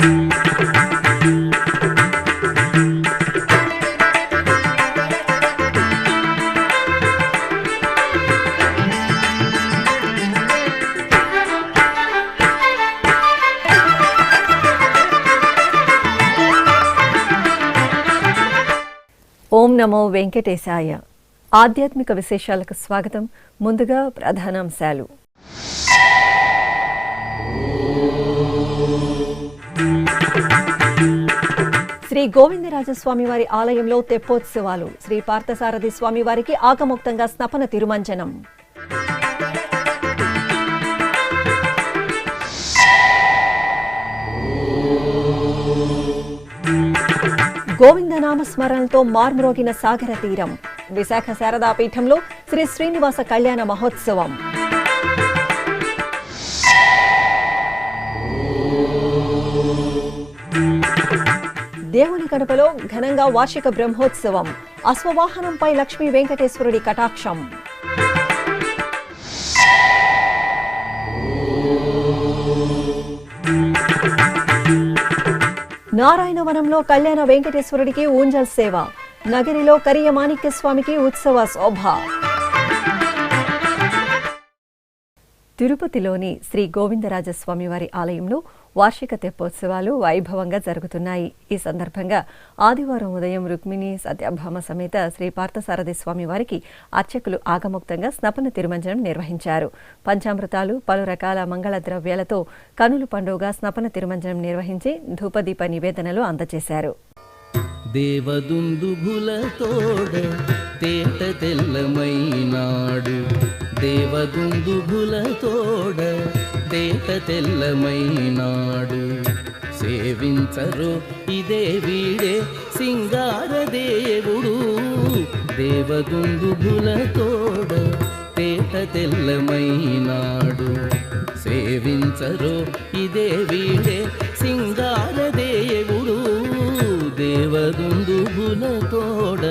ఓం నమో వెంకటేశాయ. ఆధ్యాత్మిక విశేషాలకు స్వాగతం. ముందుగా ప్రధానాంశాలు. శ్రీ గోవిందరాజస్వామివారి ఆలయంలో తెప్పోత్సవాలు. శ్రీ పార్థసారథి స్వామివారికి ఆగమోక్తంగా స్నపన తిరుమంజనం. గోవిందనామ స్మరణతో మార్మ్రోగిన సాగర తీరం. విశాఖ శారదాపీఠంలో శ్రీ శ్రీనివాస కళ్యాణ మహోత్సవం. దేవుని కడపలో ఘనంగా వార్షిక బ్రహ్మోత్సవం. అశ్వవాహనంపై లక్ష్మీ వెంకటేశ్వరుడి కటాక్షం. నారాయణవనంలో కళ్యాణ వెంకటేశ్వరుడికి ఊంజల్ సేవ. నగరిలో కరియ మాణిక్య స్వామికి ఉత్సవ శోభ. తిరుపతిలోని శ్రీ గోవిందరాజస్వామివారి ఆలయంలో వార్షిక తెప్పోత్సవాలు వైభవంగా జరుగుతున్నాయి. ఈ సందర్భంగా ఆదివారం ఉదయం రుక్మిణి సత్యభామ సమేత శ్రీ పార్థసారథి స్వామివారికి అర్చకులు ఆగమోక్తంగా స్నపన తిరుమంజనం నిర్వహించారు. పంచామృతాలు, పలు రకాల మంగళ ద్రవ్యాలతో కనుల పండుగ స్నపన తిరుమంజనం నిర్వహించి ధూపదీప నివేదనలు అందజేశారు. దేవదుందుభులతోడ తేట తెల్లమైనాడు, దేవదుందుభులతోడ తేట తెల్లమైనాడు. సేవించరు ఇదే వీడే సింగార దేవుడు, దేవదుందుభులతోడ తేట తెల్లమైనాడు. సేవించరు ఇదే వీడే సింగార దేవుడు, దేవదుందుభులతోడ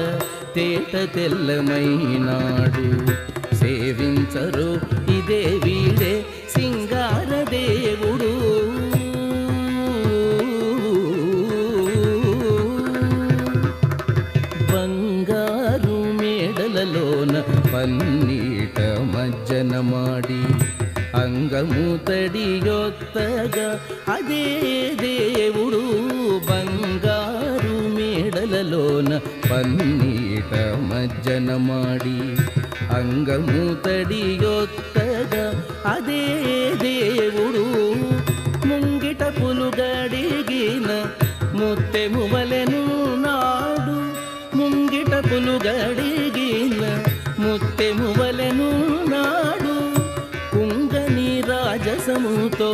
తేట తెల్లమైనాడు. సేవించరు ఇదే వీడే సింగార దేవుడు. బంగారు మేడలలోన పన్నీట మజ్జన మాడి, అంగము తడియొత్తగా అదే దేవుడు. బంగారు మేడలలోన పన్నీట మజ్జన మాడి, అంగము తడియొత్తగా అదే దేవుడు. ముంగిట పులుగడిగిన ముత్తెము వలెను నాడు, ముంగిట పులుగడిగిన ముత్తెము వలెను నాడు. కుంగని రాజసముతో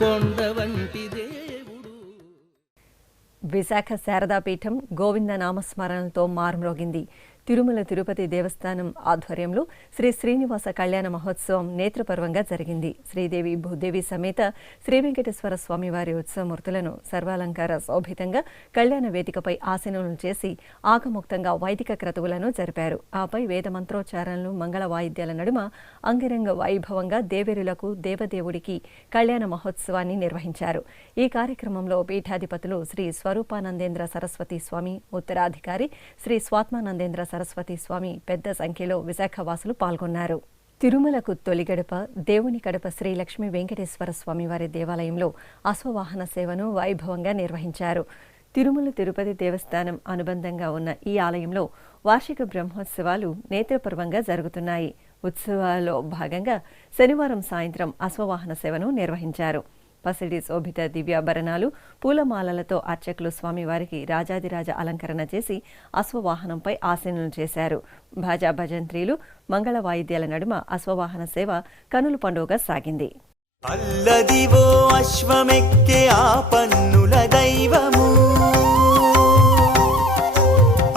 కొండ వంటి దేవుడు. విశాఖ శారదాపీఠం గోవింద నామస్మరణలతో మార్మ్రోగింది. తిరుమల తిరుపతి దేవస్థానం ఆధ్వర్యంలో శ్రీ శ్రీనివాస కళ్యాణ మహోత్సవం నేత్రపర్వంగా జరిగింది. శ్రీదేవి భూదేవి సమేత శ్రీ వెంకటేశ్వర స్వామివారి ఉత్సవమూర్తులను సర్వాలంకార శోభితంగా కళ్యాణ వేదికపై ఆసీనులను చేసి ఆగమోక్తంగా వైదిక క్రతువులను జరిపారు. ఆపై వేద మంత్రోచ్చారణలు, మంగళ వాయిద్యాల నడుమ అంగరంగ వైభవంగా దేవేరులకు దేవదేవుడికి కళ్యాణ మహోత్సవాన్ని నిర్వహించారు. ఈ కార్యక్రమంలో పీఠాధిపతులు శ్రీ స్వరూపానందేంద్ర సరస్వతి స్వామి, ఉత్తరాధికారి శ్రీ స్వాత్మానందేంద్ర సరస్వతి స్వామి పెద్ద సంఖ్యలో విశాఖ వాసులు పాల్గొన్నారు. తిరుమలకు తొలి గడప దేవుని కడప శ్రీ లక్ష్మీ వెంకటేశ్వర స్వామివారి దేవాలయంలో అశ్వవాహన సేవను వైభవంగా నిర్వహించారు. తిరుమల తిరుపతి దేవస్థానం అనుబంధంగా ఉన్న ఈ ఆలయంలో వార్షిక బ్రహ్మోత్సవాలు నేత్రపర్వంగా జరుగుతున్నాయి. ఉత్సవాల్లో భాగంగా శనివారం సాయంత్రం అశ్వవాహన సేవను నిర్వహించారు. పసిడి శోభిత దివ్యాభరణాలు, పూలమాలలతో అర్చకులు స్వామివారికి రాజాదిరాజ అలంకరణ చేసి అశ్వవాహనంపై ఆసీనులు చేశారు. భాజా భజంత్రీలు, మంగళ వాయిద్యాల నడుమ అశ్వవాహన సేవ కనుల పండుగ సాగింది. అల్లదివో అశ్వమెక్కే ఆ పన్నుల దైవము,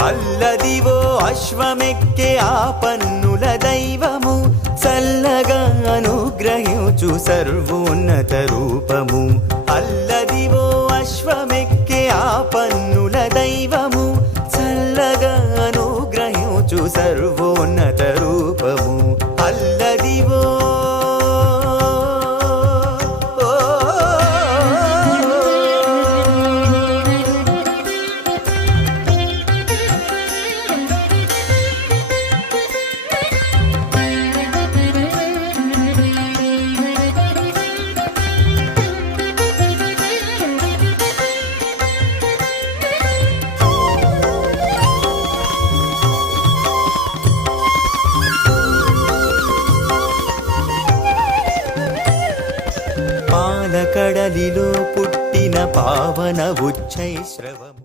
అల్లదివో అశ్వమెక్కే ఆ పన్నుల దైవము, చల్లగా అనుగ్రహించు సర్వోన్నత రూపము. అల్లదివో అశ్వమెక్కే ఆ పన్నుల దైవము, చల్లగా అనుగ్రహించు సర్వోన్నత రూపము. అల్లదివో తల్లిలో పుట్టిన పావన ఉచ్చైశ్రవము.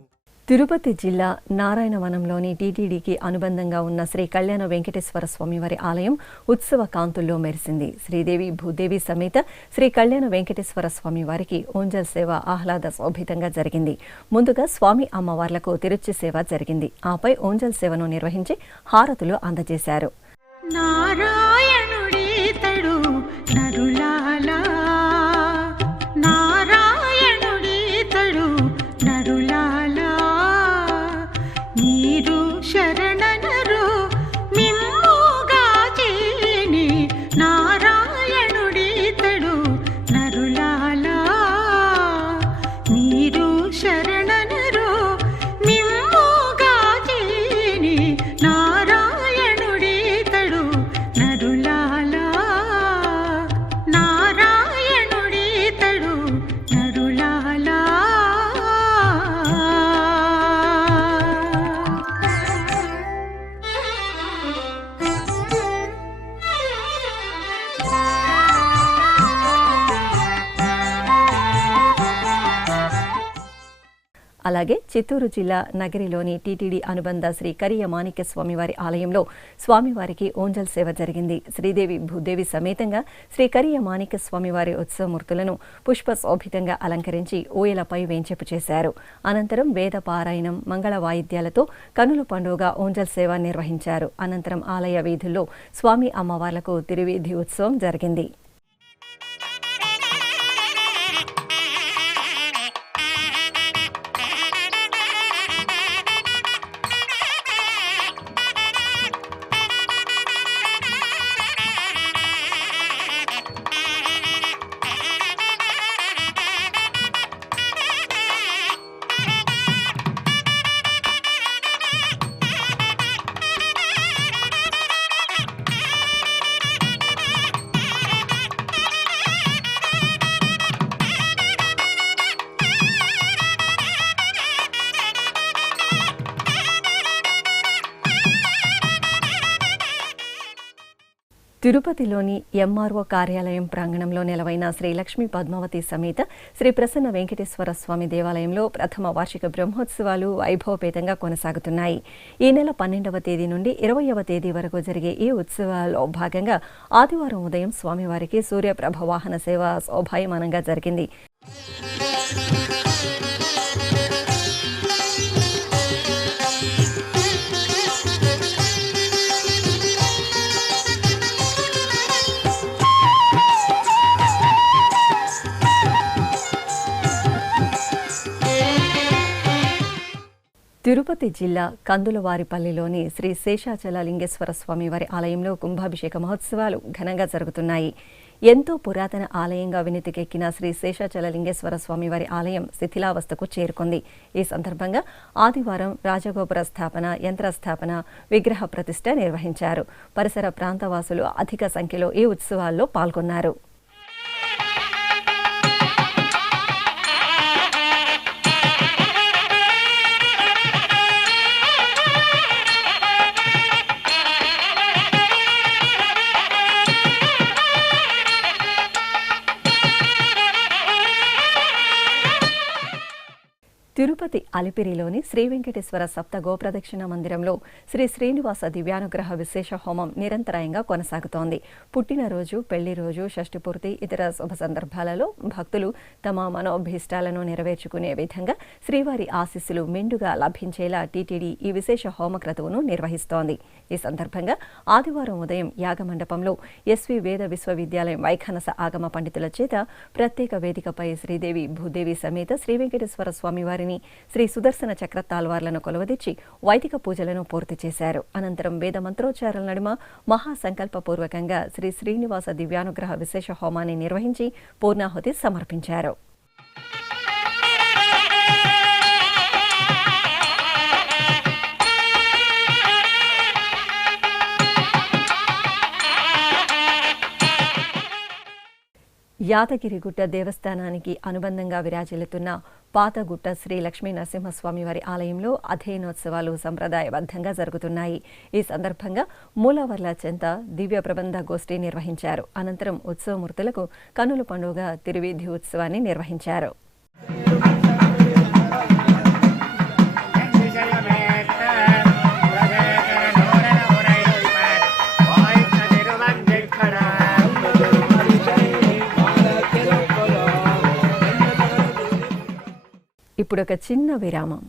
తిరుపతి జిల్లా నారాయణవనంలోని టీటీడీకి అనుబంధంగా ఉన్న శ్రీ కళ్యాణ వెంకటేశ్వర స్వామివారి ఆలయం ఉత్సవ కాంతుల్లో మెరిసింది. శ్రీదేవి భూదేవి సమేత శ్రీ కళ్యాణ వెంకటేశ్వర స్వామివారికి ఓంజల్ సేవ ఆహ్లాద శోభితంగా జరిగింది. ముందుగా స్వామి అమ్మవార్లకు తిరుచి సేవ జరిగింది. ఆపై ఓంజల్ సేవను నిర్వహించి హారతులు అందజేశారు. నారాయణుడీతడు నరులాలా, నారాయణుడీతడు నరులాలా, మీరు శరణనరు మిమ్ముగా చేని, నారాయణుడీతడు నరులాలా, మీరు శరణనరు మిమ్ముగా చేని, నారాయణుడీతడు నరులాలా, నారాయణుడీతడు నరులాలా. అలాగే చిత్తూరు జిల్లా నగరిలోని టీటీడీ అనుబంధ శ్రీ కరియ మాణిక్య స్వామివారి ఆలయంలో స్వామివారికి ఓంజల్ సేవ జరిగింది. శ్రీదేవి భూదేవి సమేతంగా శ్రీ కరియ మాణిక్య స్వామివారి ఉత్సవమూర్తులను పుష్పశోభితంగా అలంకరించి ఊయలపై వేంచేపు చేశారు. అనంతరం వేద పారాయణం, మంగళ వాయిద్యాలతో కనుల పండుగ ఓంజల్ సేవ నిర్వహించారు. అనంతరం ఆలయ వీధుల్లో స్వామి అమ్మవార్లకు తిరువీధి ఉత్సవం జరిగింది. తిరుపతిలోని ఎంఆర్ఓ కార్యాలయం ప్రాంగణంలో నెలవైన శ్రీ లక్ష్మీ పద్మావతి సమేత శ్రీ ప్రసన్న వెంకటేశ్వర స్వామి దేవాలయంలో ప్రథమ వార్షిక బ్రహ్మోత్సవాలు వైభవపేతంగా కొనసాగుతున్నాయి. ఈ నెల 12వ తేదీ నుండి 20వ తేదీ వరకు జరిగే ఈ ఉత్సవాల్లో భాగంగా ఆదివారం ఉదయం స్వామివారికి సూర్యప్రభ వాహన సేవ శోభాయమానంగా జరిగింది. తిరుపతి జిల్లా కందులవారిపల్లిలోని శ్రీ శేషాచల లింగేశ్వర స్వామివారి ఆలయంలో కుంభాభిషేక మహోత్సవాలు ఘనంగా జరుగుతున్నాయి. ఎంతో పురాతన ఆలయంగా వినితికెక్కిన శ్రీ శేషాచల లింగేశ్వర స్వామివారి ఆలయం శిథిలావస్థకు చేరుకుంది. ఈ సందర్భంగా ఆదివారం రాజగోపుర స్థాపన, యంత్రస్థాపన, విగ్రహ ప్రతిష్ఠ నిర్వహించారు. పరిసర ప్రాంతవాసులు అధిక సంఖ్యలో ఈ ఉత్సవాల్లో పాల్గొన్నారు. తిరుపతి అలిపిరిలోని శ్రీ వెంకటేశ్వర సప్త గోప్రదక్షిణ మందిరంలో శ్రీ శ్రీనివాస దివ్యానుగ్రహ విశేష హోమం నిరంతరాయంగా కొనసాగుతోంది. పుట్టినరోజు, పెళ్లి రోజు, షష్ఠి పూర్తి, ఇతర శుభ సందర్భాలలో భక్తులు తమ మనోభీష్టాలను నెరవేర్చుకునే విధంగా శ్రీవారి ఆశీస్సులు మెండుగా లభించేలా టీటీడీ ఈ విశేష హోమ క్రతువును నిర్వహిస్తోంది. ఈ సందర్భంగా ఆదివారం ఉదయం యాగమండపంలో ఎస్వి వేద విశ్వవిద్యాలయం వైఖానస ఆగమ పండితుల చేత ప్రత్యేక వేదికపై శ్రీదేవి భూదేవి సమేత శ్రీ వెంకటేశ్వర స్వామివారిని శ్రీ సుదర్శన చక్ర తాల్వార్లను కొలువదీర్చి వైదిక పూజలను పూర్తి చేశారు. అనంతరం వేద మంత్రోచ్చారాల నడుమ మహాసంకల్పపూర్వకంగా శ్రీ శ్రీనివాస దివ్యానుగ్రహ విశేష హోమాన్ని నిర్వహించి పూర్ణాహుతి సమర్పించారు. యాదగిరిగుట్ట దేవస్థానానికి అనుబంధంగా విరాజిల్లుతున్న పాతగుట్ట శ్రీ లక్ష్మీ నరసింహస్వామి వారి ఆలయంలో అధ్యయనోత్సవాలు సంప్రదాయబద్ధంగా జరుగుతున్నాయి. ఈ సందర్భంగా మూలవర్ల చెంత దివ్య ప్రబంధ గోష్ఠి నిర్వహించారు. అనంతరం ఉత్సవమూర్తులకు కన్నుల పండుగ తిరువీధి ఉత్సవాన్ని నిర్వహించారు. ఇప్పుడు ఒక చిన్న విరామం.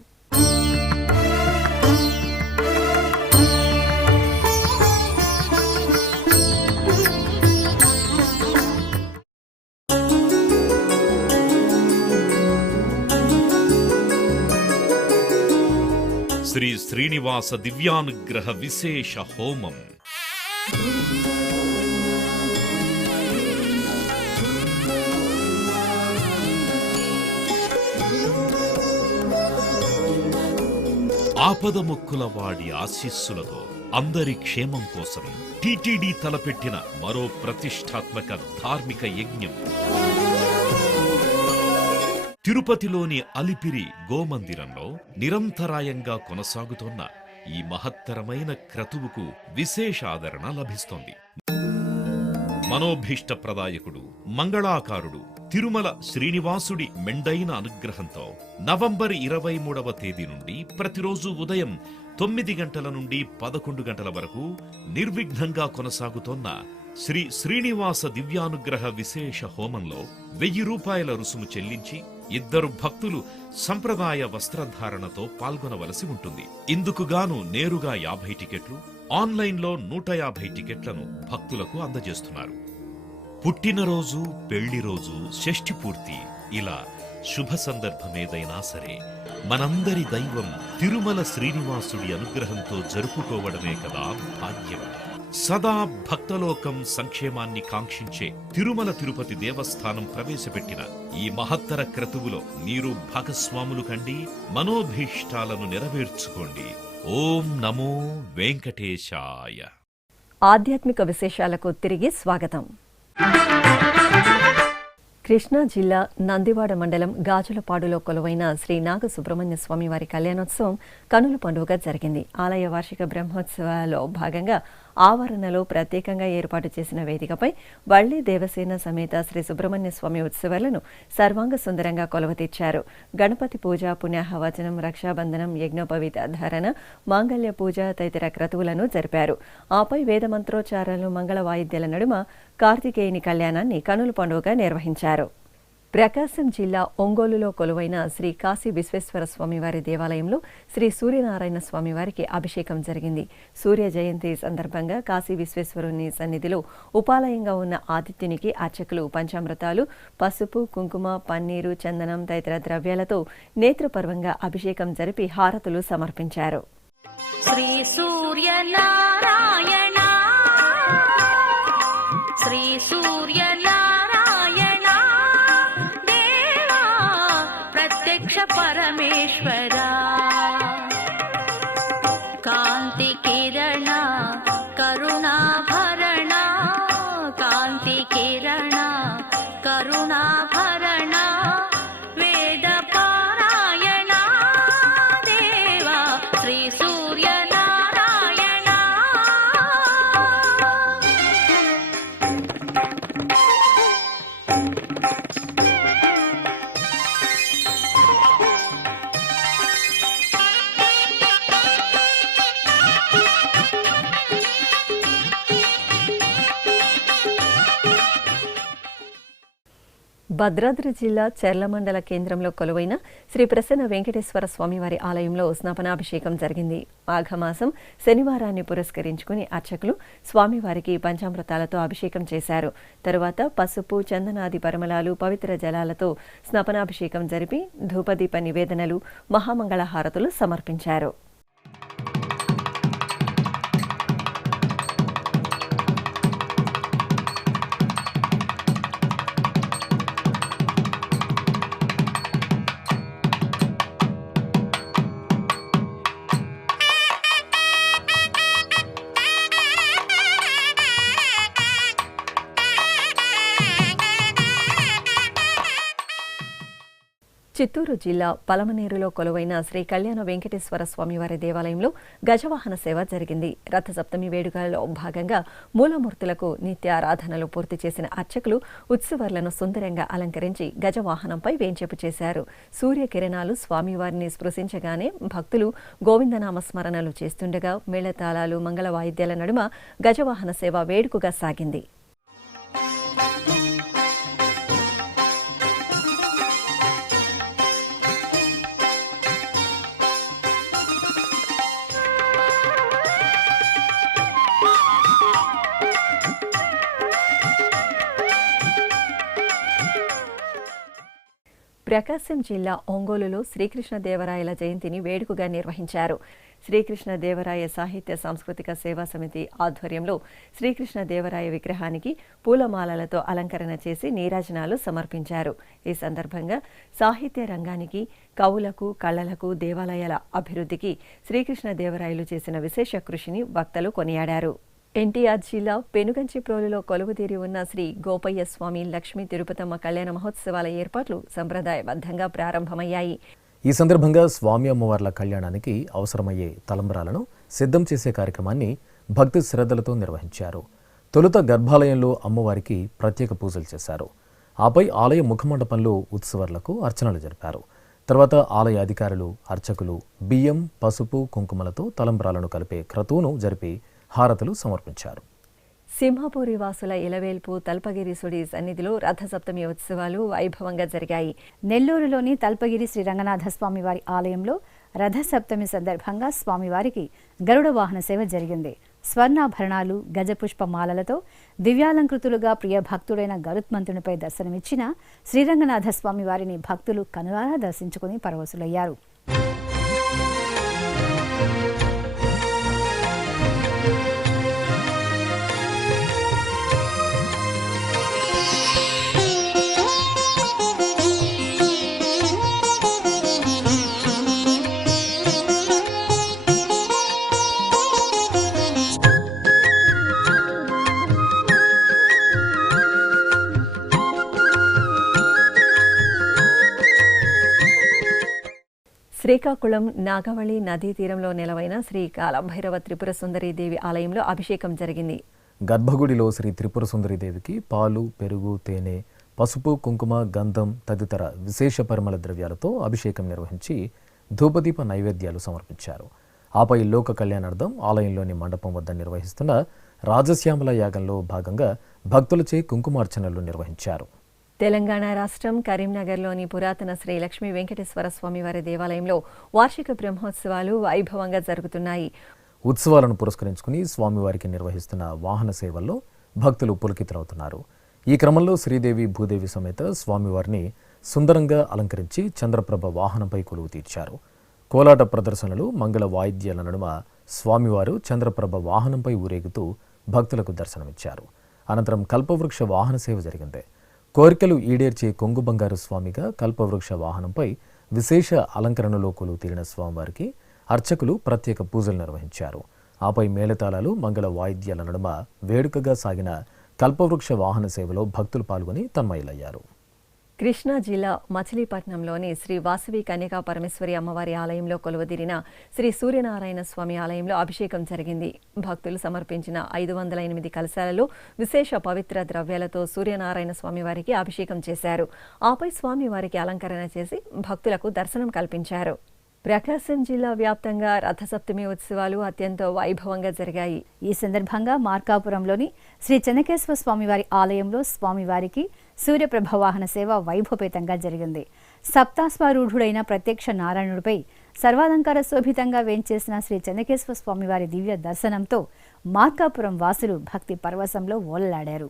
శ్రీ శ్రీనివాస దివ్యానుగ్రహ విశేష హోమం. ఆపదముక్కుల వాడి ఆశీస్సులతో అందరి క్షేమం కోసం టిటిడి తలపెట్టిన మరో ప్రతిష్టాత్మక ధార్మిక యజ్ఞం. తిరుపతిలోని అలిపిరి గోమందిరంలో నిరంతరాయంగా కొనసాగుతోన్న ఈ మహత్తరమైన క్రతువుకు విశేష ఆదరణ లభిస్తోంది. మనోభీష్టప్రదాయకుడు, మంగళాకారుడు తిరుమల శ్రీనివాసుడి మెండైన అనుగ్రహంతో నవంబర్ 23వ తేదీ నుండి ప్రతిరోజు ఉదయం 9 గంటల నుండి 11 గంటల వరకు నిర్విఘ్నంగా కొనసాగుతోన్న శ్రీ శ్రీనివాస దివ్యానుగ్రహ విశేష హోమంలో 1000 రూపాయల రుసుము చెల్లించి 2 భక్తులు సంప్రదాయ వస్త్రధారణతో పాల్గొనవలసి ఉంటుంది. ఇందుకుగాను నేరుగా 50 టికెట్లు, ఆన్లైన్లో 150 టికెట్లను భక్తులకు అందజేస్తున్నారు. పుట్టినరోజు, పెళ్లి రోజు, షష్ఠి పూర్తి ఇలా శుభ సందర్భమేదైనా సరే మనందరి దైవం తిరుమల శ్రీనివాసుడి అనుగ్రహంతో జరుపుకోవడమే కదా భాగ్యం. సదా భక్తలోకం సంక్షేమాన్ని కాంక్షించే తిరుమల తిరుపతి దేవస్థానం ప్రవేశపెట్టిన ఈ మహత్తర క్రతువులో మీరు భాగస్వాములు కండి, మనోభీష్టాలను నెరవేర్చుకోండి. ఓం నమో వెంకటేశాయ. ఆధ్యాత్మిక విశేషాలకు తిరిగి స్వాగతం. కృష్ణా జిల్లా నందివాడ మండలం గాజులపాడులో కొలువైన శ్రీ నాగ సుబ్రహ్మణ్య స్వామి వారి కళ్యాణోత్సవం కనుల పండుగ జరిగింది. ఆలయ వార్షిక బ్రహ్మోత్సవాల్లో భాగంగా ఆవరణలో ప్రత్యేకంగా ఏర్పాటు చేసిన వేదికపై వల్లి దేవసేన సమేత శ్రీ సుబ్రహ్మణ్య స్వామి ఉత్సవాలను సర్వాంగ సుందరంగా కొలవతీర్చారు. గణపతి పూజ, పుణ్యాహవచనం, రక్షాబంధనం, యజ్ఞోపవీత ధారణ, మాంగళ్య పూజ తదితర క్రతువులను జరిపారు. ఆపై వేద మంత్రోచ్చారాలు, మంగళ వాయిద్యాల నడుమ కార్తికేయుని కళ్యాణాన్ని కనుల పండుగ నిర్వహించారు. ప్రకాశం జిల్లా ఒంగోలులో కొలువైన శ్రీ కాశీ విశ్వేశ్వర స్వామివారి దేవాలయంలో శ్రీ సూర్యనారాయణ స్వామివారికి అభిషేకం జరిగింది. సూర్య జయంతి సందర్భంగా కాశీ విశ్వేశ్వరుని సన్నిధిలో ఉపాలయంగా ఉన్న ఆదిత్యునికి అర్చకులు పంచామృతాలు, పసుపు, కుంకుమ, పన్నీరు, చందనం తదితర ద్రవ్యాలతో నేత్రపర్వంగా అభిషేకం జరిపి హారతులు సమర్పించారు. శ్రీ సూర్యనారాయణ, శ్రీ సూర్యనారాయణ దేవా ప్రత్యక్ష పరమేశ్వర, కాంతి కిరణ కరుణాభరణ, కాంతి కిరణ కరుణాభరణ వేద పారాయణ దేవా శ్రీ సూర్యనారాయణ. భద్రాద్రి జిల్లా చెర్ల మండల కేంద్రంలో కొలువైన శ్రీ ప్రసన్న వెంకటేశ్వర స్వామివారి ఆలయంలో స్నాపనాభిషేకం జరిగింది. మాఘమాసం శనివారాన్ని పురస్కరించుకుని అర్చకులు స్వామివారికి పంచామృతాలతో అభిషేకం చేశారు. తరువాత పసుపు, చందనాది పరిమళాలు, పవిత్ర జలాలతో స్నాపనాభిషేకం జరిపి ధూపదీప నివేదనలు, మహామంగళ హారతులు సమర్పించారు. చిత్తూరు జిల్లా పలమనేరులో కొలువైన శ్రీ కళ్యాణ వెంకటేశ్వర స్వామివారి దేవాలయంలో గజవాహన సేవ జరిగింది. రథసప్తమి వేడుకలలో భాగంగా మూలమూర్తులకు నిత్య ఆరాధనలు పూర్తి చేసిన అర్చకులు ఉత్సవాలను సుందరంగా అలంకరించి గజవాహనంపై వేంచేపు చేశారు. సూర్యకిరణాలు స్వామివారిని స్పృశించగానే భక్తులు గోవిందనామ స్మరణలు చేస్తుండగా మేళతాళాలు, మంగళ వాయిద్యాల నడుమ గజవాహన సేవ వేడుకగా సాగింది. ప్రకాశం జిల్లా ఒంగోలులో శ్రీకృష్ణదేవరాయల జయంతిని వేడుకగా నిర్వహించారు. శ్రీకృష్ణదేవరాయ సాహిత్య సాంస్కృతిక సేవా సమితి ఆధ్వర్యంలో శ్రీకృష్ణదేవరాయ విగ్రహానికి పూలమాలలతో అలంకరణ చేసి నీరాజనాలు సమర్పించారు. ఈ సందర్భంగా సాహిత్య రంగానికి, కవులకు, కళలకు, దేవాలయాల అభివృద్ధికి శ్రీకృష్ణదేవరాయలు చేసిన విశేష కృషిని వక్తలు కొనియాడారు. ఎన్టీఆర్ జిల్లా పెనుగంచిప్రోలులో కొలువుదీరి ఉన్న శ్రీ గోపయ్య స్వామి లక్ష్మీ తిరుపతమ్మ కళ్యాణ మహోత్సవాల ఏర్పాట్లు సంప్రదాయబద్ధంగా ప్రారంభమయ్యాయి. ఈ సందర్భంగా స్వామి అమ్మవార్ల కళ్యాణానికి అవసరమయ్యే తలంబ్రాలను సిద్ధం చేసే కార్యక్రమాన్ని భక్తి శ్రద్ధలతో నిర్వహించారు. తొలుత గర్భాలయంలో అమ్మవారికి ప్రత్యేక పూజలు చేశారు. ఆపై ఆలయ ముఖమండపంలో ఉత్సవాలకు అర్చనలు జరిపారు. తర్వాత ఆలయ అధికారులు, అర్చకులు బియ్యం, పసుపు, కుంకుమలతో తలంబ్రాలను కలిపే క్రతువును జరిపి హారతులు సమర్పించారు. సింహపూరి వాసుల ఇలవేల్పు తల్పగిరీసుడి సన్నిధిలో రథసప్తమి ఉత్సవాలు వైభవంగా జరిగాయి. నెల్లూరులోని తల్పగిరి శ్రీ రంగనాథ స్వామివారి ఆలయంలో రథసప్తమి సందర్భంగా స్వామివారికి గరుడ వాహన సేవ జరిగింది. స్వర్ణాభరణాలు, గజపుష్పమాలలతో దివ్యాలంకృతులుగా ప్రియ భక్తుడైన గరుత్మంతునిపై దర్శనమిచ్చిన శ్రీరంగనాథ స్వామివారిని భక్తులు కనులారా దర్శించుకుని పరవశులయ్యారు. శ్రీకాకుళం నాగవళి నదీ తీరంలో నెలవైన శ్రీ కాలభైరవ త్రిపుర సుందరీదేవి ఆలయంలో అభిషేకం జరిగింది. గర్భగుడిలో శ్రీ త్రిపుర సుందరీదేవికి పాలు, పెరుగు, తేనె, పసుపు, కుంకుమ, గంధం తదితర విశేష పరిమళ ద్రవ్యాలతో అభిషేకం నిర్వహించి ధూపదీప నైవేద్యాలు సమర్పించారు. ఆపై లోక కళ్యాణార్థం ఆలయంలోని మండపం వద్ద నిర్వహిస్తున్న రాజశ్యామల యాగంలో భాగంగా భక్తులచే కుంకుమార్చనలు నిర్వహించారు. తెలంగాణ రాష్ట్రం కరీంనగర్లోని పురాతన శ్రీ లక్ష్మీ వెంకటేశ్వర స్వామివారి దేవాలయంలో వార్షిక బ్రహ్మోత్సవాలు వైభవంగా జరుగుతున్నాయి. ఉత్సవాలను పురస్కరించుకుని స్వామివారికి నిర్వహిస్తున్న వాహన సేవల్లో భక్తులు పులకితులవుతున్నారు. ఈ క్రమంలో శ్రీదేవి, భూదేవి సమేత స్వామివారిని సుందరంగా అలంకరించి చంద్రప్రభ వాహనంపై కొలువు తీర్చారు. కోలాట ప్రదర్శనలు, మంగళ వాయిద్యాల నడుమ స్వామివారు చంద్రప్రభ వాహనంపై ఊరేగుతూ భక్తులకు దర్శనమిచ్చారు. అనంతరం కల్పవృక్ష వాహన సేవ జరిగింది. కోరికలు ఈడేర్చే కొంగు బంగారు స్వామిగా కల్పవృక్ష వాహనంపై విశేష అలంకరణలో కొలువు తీరిన స్వామివారికి అర్చకులు ప్రత్యేక పూజలు నిర్వహించారు. ఆపై మేళతాళాలు, మంగళ వాయిద్యాల నడుమ వేడుకగా సాగిన కల్పవృక్ష వాహన సేవలో భక్తులు పాల్గొని తన్మయులయ్యారు. కృష్ణా జిల్లా మచిలీపట్నంలోని శ్రీ వాసవి కన్యకా పరమేశ్వరి అమ్మవారి ఆలయంలో కొలువుదీరిన శ్రీ సూర్యనారాయణ స్వామి ఆలయంలో అభిషేకం జరిగింది. భక్తులు సమర్పించిన 508 కలశాలలో విశేష పవిత్ర ద్రవ్యాలతో సూర్యనారాయణ స్వామివారికి అభిషేకం చేశారు. ఆపై స్వామివారికి అలంకరణ చేసి భక్తులకు దర్శనం కల్పించారు. ప్రకాశం జిల్లా వ్యాప్తంగా రథసప్తమి ఉత్సవాలు అత్యంత వైభవంగా జరిగాయి. ఈ సందర్భంగా మార్కాపురంలోని శ్రీ చెన్నకేశ్వర స్వామివారి ఆలయంలో స్వామివారికి సూర్యప్రభ వాహన సేవ వైభవపేతంగా జరిగింది. సప్తాశ్వారూఢుడైన ప్రత్యక్ష నారాయణుడిపై సర్వాలంకార శోభితంగా వేంచేసిన శ్రీ చెన్నకేశ్వర స్వామివారి దివ్య దర్శనంతో మార్కాపురం వాసులు భక్తి పరవశంలో ఓలలాడారు.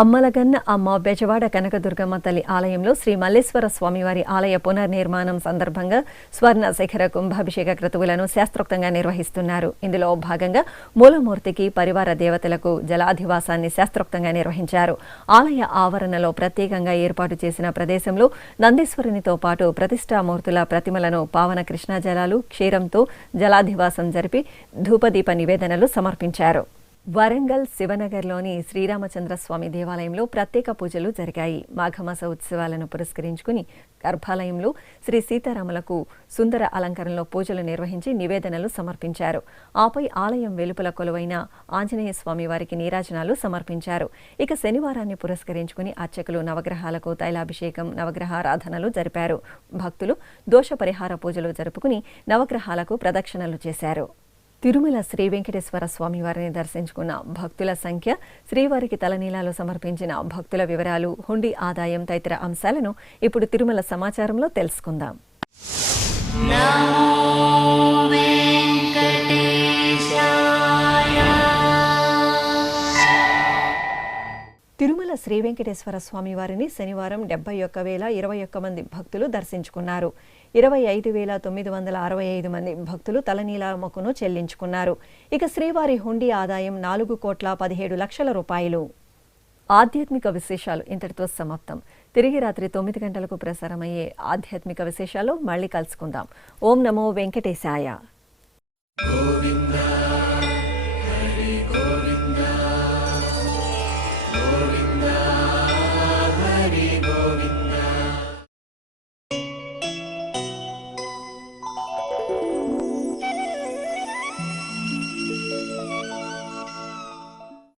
అమ్మలగన్న అమ్మ బెజవాడ కనకదుర్గమ్మ తల్లి ఆలయంలో శ్రీ మల్లేశ్వర స్వామివారి ఆలయ పునర్నిర్మాణం సందర్భంగా స్వర్ణ శిఖర కుంభాభిషేక క్రతువులను శాస్త్రోక్తంగా నిర్వహిస్తున్నారు. ఇందులో భాగంగా మూలమూర్తికి పరివార దేవతలకు జలాధివాసాన్ని శాస్త్రోక్తంగా నిర్వహించారు. ఆలయ ఆవరణలో ప్రత్యేకంగా ఏర్పాటు చేసిన ప్రదేశంలో నందీశ్వరునితో పాటు ప్రతిష్టామూర్తుల ప్రతిమలను పావన కృష్ణా జలాలు క్షీరంతో జలాధివాసం జరిపి ధూపదీప నివేదనలు సమర్పించారు. వరంగల్ శివనగర్లోని శ్రీరామచంద్రస్వామి దేవాలయంలో ప్రత్యేక పూజలు జరిగాయి. మాఘమాస ఉత్సవాలను పురస్కరించుకుని గర్భాలయంలో శ్రీ సీతారాములకు సుందర అలంకరణలో పూజలు నిర్వహించి నివేదనలు సమర్పించారు. ఆపై ఆలయం వెలుపల కొలువైన ఆంజనేయ స్వామి వారికి నీరాజనాలు సమర్పించారు. ఇక శనివారాన్ని పురస్కరించుకుని అర్చకులు నవగ్రహాలకు తైలాభిషేకం, నవగ్రహారాధనలు జరిపారు. భక్తులు దోష పరిహార పూజలు జరుపుకుని నవగ్రహాలకు ప్రదక్షిణలు చేశారు. తిరుమల శ్రీ వెంకటేశ్వర స్వామి వారిని దర్శించుకున్న భక్తుల సంఖ్య, శ్రీవారికి తలనీలాలు సమర్పించిన భక్తుల వివరాలు, హుండీ ఆదాయం తదితర అంశాలను ఇప్పుడు తిరుమల సమాచారంలో తెలుసుకుందాం. తిరుమల శ్రీ వెంకటేశ్వర స్వామి వారిని శనివారం 71,021 మంది భక్తులు దర్శించుకున్నారు. 25,965 మంది భక్తులు తలనీలా మొక్కును చెల్లించుకున్నారు. ఇక శ్రీవారి హుండీ ఆదాయం 4,17,00,000 రూపాయలు. ఆధ్యాత్మిక విశేషాలు ఇంతటితో సమాప్తం. తిరిగి రాత్రి 9 గంటలకు ప్రసారమయ్యే ఆధ్యాత్మిక విశేషాలు మళ్ళీ కలుసుకుందాం. ఓం నమో వెంకటేశాయ.